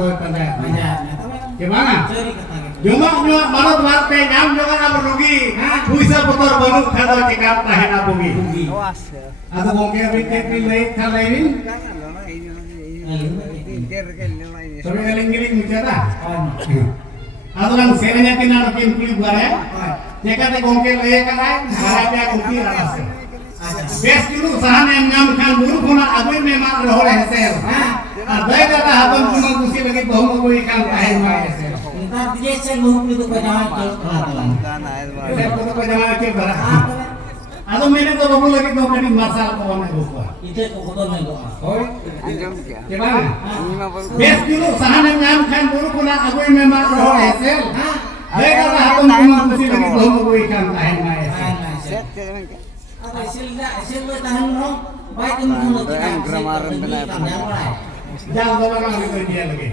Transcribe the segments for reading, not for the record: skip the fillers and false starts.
boy pandai. Gimana? Jumlah mana tuan penyam juga apa rugi? Bisa putar baru kalau cekap tahan apa rugi? Atau mungkin ribet pilih kalau ini? Sampai keling-keling bicara. Atau lang serenya kena rugi pilih barang? Jika tegongkel leh kan, harapnya rugi ralas. Bes dulu sahan yang nyamkan buru pun aku memang roh leher. Ada kata habang pun kusi lagi bahu aku ikan tahan leher. Ntar dia sebelum itu kejangan kelihatan. Saya foto kejangan ke barang. Atau mana tu baru lagi tu kami masalah kawan aku. Itu kotor nego. Oh, gimana? Bes dulu sahan yang nyamkan buru pun aku memang roh leher. Ada kata habang pun kusi lagi bahu aku ikan tahan leher. Hasil tahan dong. Baik menurut kita. Gramaran benar. Jangan tolong kami dia lagi.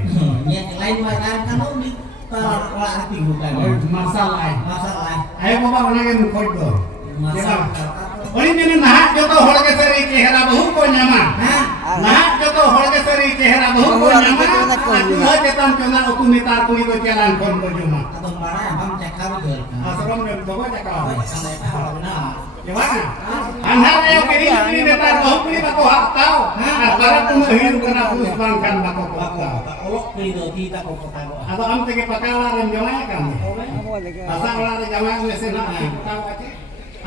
Yang lain makan kan di kalau hati bukan. Masalah. Masalah. Ayo bapak menangin kod do. Masalah. Oni mene nah joto hol ke seri chehra bahu ko nyama. Nah joto hol ke seri chehra bahu ko nyama. Aku jetan chona ukumitar ku itu jalan kon ko juma. Atau marah abang cakap betul. Asrom dan bawa cakap. Sampai kalau benar. Gimana? Anhar ayo kini netar bahu kini bako hak tau. Antara tumahir kena pusbangkan bako bako. Kalau itu kita kok tahu. Atau am tege pakala ren jamaah kan. Asa olah jamaah mesin nak tahu aja.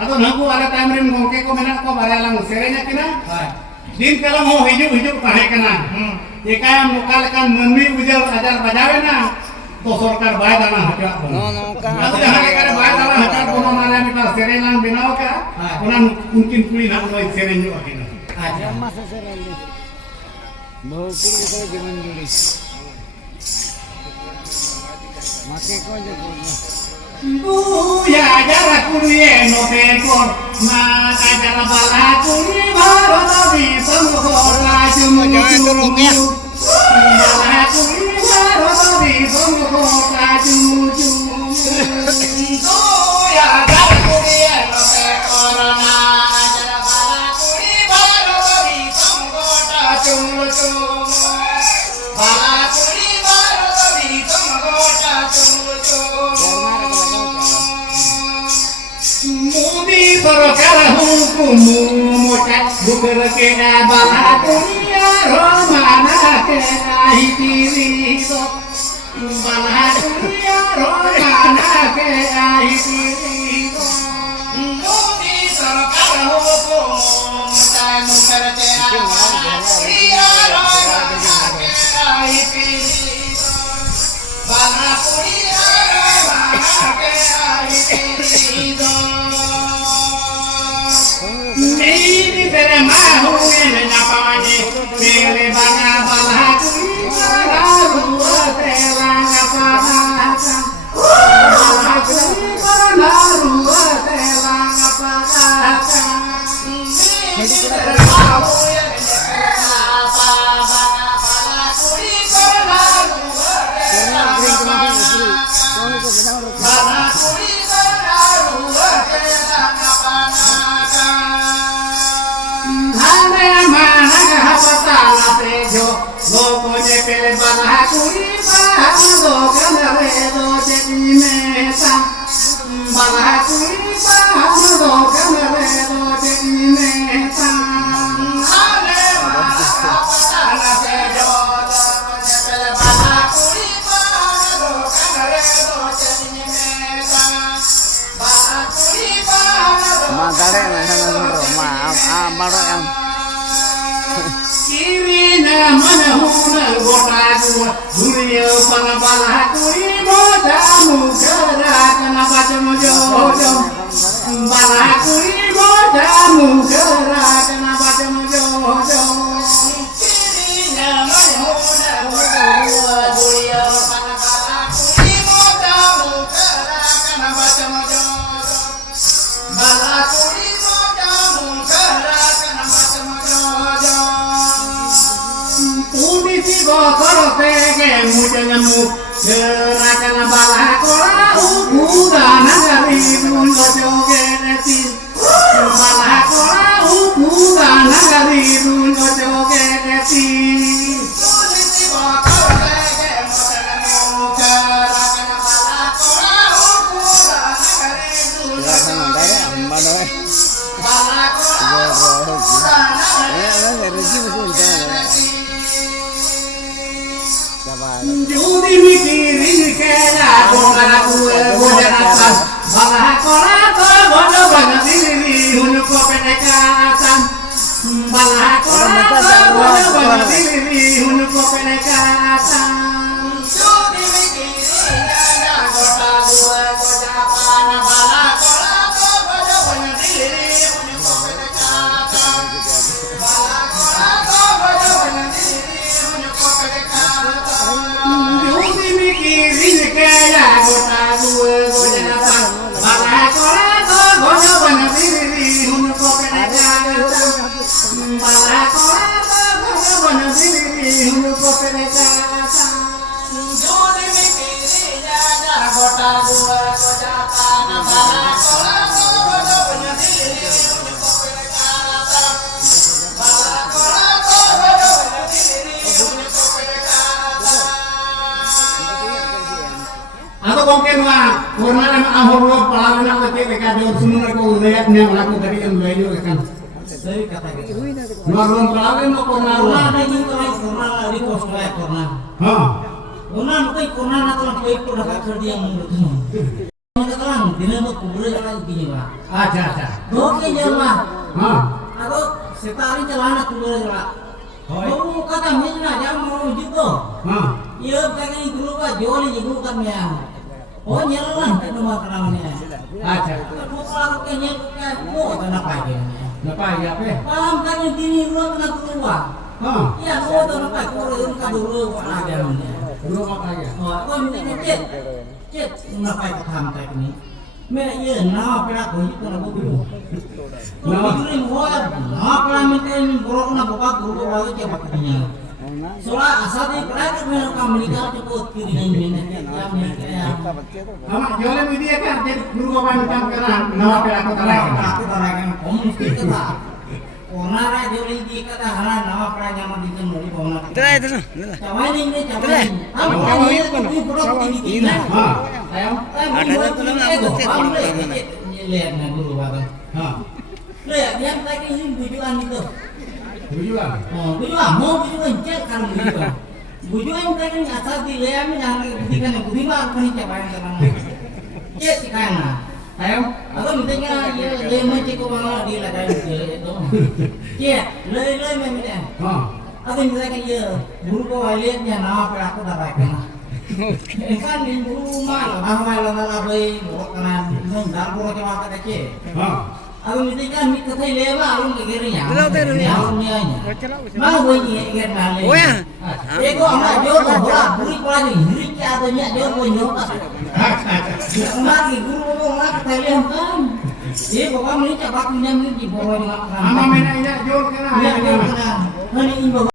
Atau naku ada tamrin ngongke ko menak ko baralang serenya kena. Din kalau mau hijuk tahe kena. Jika yang mukalkan menmi ujal ajar bajawe na. To sorkar bae dana hajar. Atau jangan kare bae dana hajar kono mana kita serelang binau ka. Unan mungkin kuli nak loy serenyo akina. Aja masa sereli. Mau kiri kita jangan dulu. Make ko aja ko. Ya ajar kuliye no tekor na ajar bala kuli baro tabi sangko raju muju. Bala kuli baro tabi sangko raju muju. Ya ajar kuliye no tekor na ajar bala kuli baro tabi sangko raju muju. Bala kuli baro tabi sangko raju muju. Mudi sarkar hukum mocak buker kena bala dunia romana kena hitirido bala dunia romana kena hitirido mudi sarkar hukum mocak buker kena bala dunia romana kena hitirido bala dunia romana kena hitirido. Ini teremahu ini nyapanya pilih banyak balaku baru telang apa balaku baru telang apa ini teremahu ini apa balaku baru telang balaku Loco de pele bala curiba, do canare do de mesa. Bala curiba, do canare do de mesa. Ale bala se yo, loco de pele bala curiba, do canare do de mesa. Bala curiba, Magare na sana maro yang Kirina manahuna gotaku dunia pala kuri modamu kera kana bacamu jojo pala kuri modamu kera kana bacamu jojo kirina manahuna gotaku dunia pala kuri modamu kera kana bacamu jojo pala kuri modamu kera kana bacamu jojo. Unisi botol tege muja nyamu gerakan bala kola ubuda nagari dulo joge neti bala kola ubuda nagari dulo joge neti Unisi botol tege Judi mikirin kaya lagu bojanatan malah kolako bodoh banget diri hunuk penekatan malah kolako bodoh banget diri hunuk penekatan Judi mikirin kaya kota gue bojakan malah kolako bodoh banget diri hunuk penekatan malah kolako bodoh banget diri hunuk penekatan Judi mikirin kaya kota gue bojakan malah kolako bodoh banget diri hunuk penekatan malah kolako bodoh banget diri hunuk penekatan Judi mikirin kaya kota gue bojakan malah kolako bodoh banget diri hunuk penekatan malah kolako bodoh banget diri hunuk penekatan Atau mungkin mah karena nama ahoro pelawan aku ketika jauh semua kau lihat nih aku dari yang lain juga kan. Saya kata gitu. Marlon pelawan mau karena Karena ada yang terlalu karena di kos saya karena. Hah. Karena nanti karena nanti orang kau ikut dapat kerja yang menurutmu. Kita terang dinamik kubur lagi gini lah. Aja. Oke jangan. Hah. Atau setari celana kubur lah. Kamu kata mina jangan mau gitu. Hah. Iya pengen guru pak jual ini guru kan ya. Oh nyelang itu mah keramanya. Aja. Kamu kalau kayaknya kayak mau tanah pagi. Apa ya apa? Paham kan yang gini lu kena keluar. Hah. Iya mau tanah pagi kurang kan dulu ada namanya. Dulu apa ya? Oh kau minta cet tanah pagi ketam kayak ini. Mereka iya nama perak bunyi kena buku. Nama kirim buat nama perak minta ini borok kena bapak guru bapak coba katanya. Soalnya asal di perak mereka kami nikah cukup kiri dan ini jam ya. Sama jualan media kan jadi guru apa macam kerang nama pelaku terang. Aku tarakan komunis kita. Orang ada jual di kata halan nama perak yang mau diken dari pemenang. Cawain ini cawain. Kamu ini tapi borok tinggi. Hah. Ayo, ada satu nama aku lihat nih guru bapak. Hah. Lihat yang tadi ini bujuan itu. Tujuan. Oh, bujuan mau bujuan cek kan bujuan. Bujuan tadi asal dilihat nih yang ketikan yang kedua apa nih capain teman. Cek sikana. Ayo, aku mintanya ya dia mau cek kemana di ladang itu. Cek, lele minta. Hah. Aku mintanya ya guru kau lihatnya nama pelaku dapat kena. Kan di rumah, bahwa lalu abai, karena dalam pulau Jawa kecil. Hah. Aku mintanya mik ketai lewa, alun kekirinya. Alunnya. Mana bunyi kekir nale. Oh ya. Ego anak jauh bola, buri bola ni, buri ataunya jauh bunyi. Kemarin guru ngomong lah ketai lewa kan. Bapak ini cepat punya mik di bawah dengan. Ama mainnya jual kena. Iya jual kena. Hani ini bawa